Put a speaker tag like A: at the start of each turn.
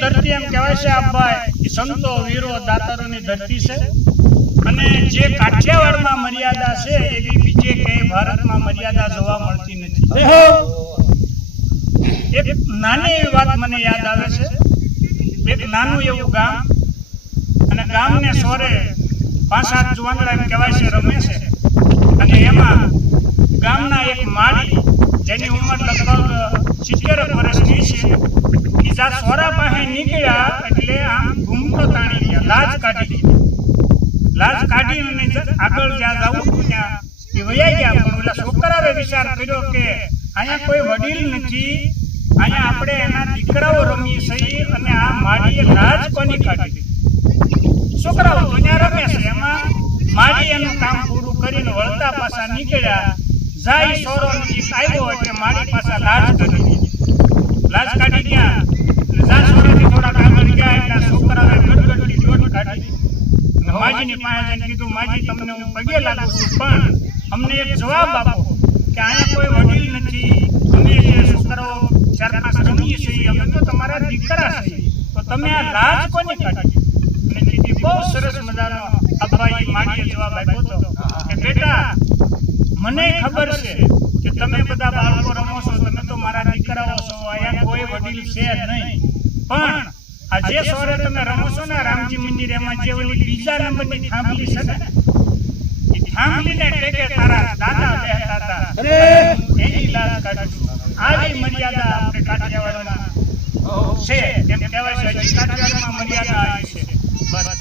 A: ધરતી એમ કહેવાય છે આભાઈ સંતો, વીરો, દાતારોની ધરતી છે. અને જે કાઠિયાવાડમાં મર્યાદા છે, એવી બીજે ક્યાંય ભારતમાં મર્યાદા જોવા મળતી નથી. એક નાની એવી વાત મને યાદ આવે છે. એક નાનું એવું ગામ, અને ગામને સોરે પાંચ સાત જુવાનડા એમ કહેવાય છે, રમે છે. અને એમાં ગામના એક માળી, જેની ઉંમર લગભગ સિત્તેર વર્ષની છે. બીજા સોરા પાસે નીકળ્યા એટલે આમ ઘૂમતો તાણી ગયા લાજ કાઢી લાજ કાઢીને આગળ જ્યાં જવું ત્યાં એ વયા ગયા. પણ ઓલા છોકરાએ વિચાર કર્યો કે અહીંયા કોઈ વડીલ નથી. અહીંયા આપણે એના દીકરાઓ રમીએ છીએ અને આ માડીએ લાજ કોની કાઢી છોકરાઓ તો રમે છે. એમાં માડી એનું કામ પૂરું કરીને વળતા પાછા નીકળ્યા. જાય સોરો નજીક આવ્યો એટલે માડી પાછા લાજ કાઢી દીધી લાજ કાઢી ગયા અને જા સોરાથી થોડાક આગળ ગયા એટલે આ છોકરાએ ગડગડની દોટ કાઢી અને માજીની પાસે જઈને કીધું, માજી, તમને હું પગે લાગુ છું, પણ અમને એક જવાબ આપો કે અહીંયા કોઈ વડીલ નથી. અમે જે છોકરો ચાર પાંચ રમીએ છીએ, અમે તો તમારા દીકરા છીએ. તો તમે આ લાજ કોને કાઢી? અને દીદી બહુ સરસ મજાનો અબ્બાઈ માડીએ જવાબ આપ્યો હતો કે, બેટા, મને ખબર છે કે તમે બધા બાળકો રમો છો, તમે તો મારા દીકરાઓ છો, અહીંયા કોઈ વડીલ છે નહીં. પણ આ જે સોરે તમે રમો છો ને રામજી મંદિર એમાં જે ઓલી બીજા નંબરની થાંભલી છે ને એ થાંભલીને ટેકે તારા દાદા બેહતા હતા અરે! એની લાજ કાઢું. છું આવી મર્યાદા આપણે કાઠિયાવાડમાં છે એમ કહેવાય છે કાઠિયાવાડમાં મર્યાદા આવી છે. બસ.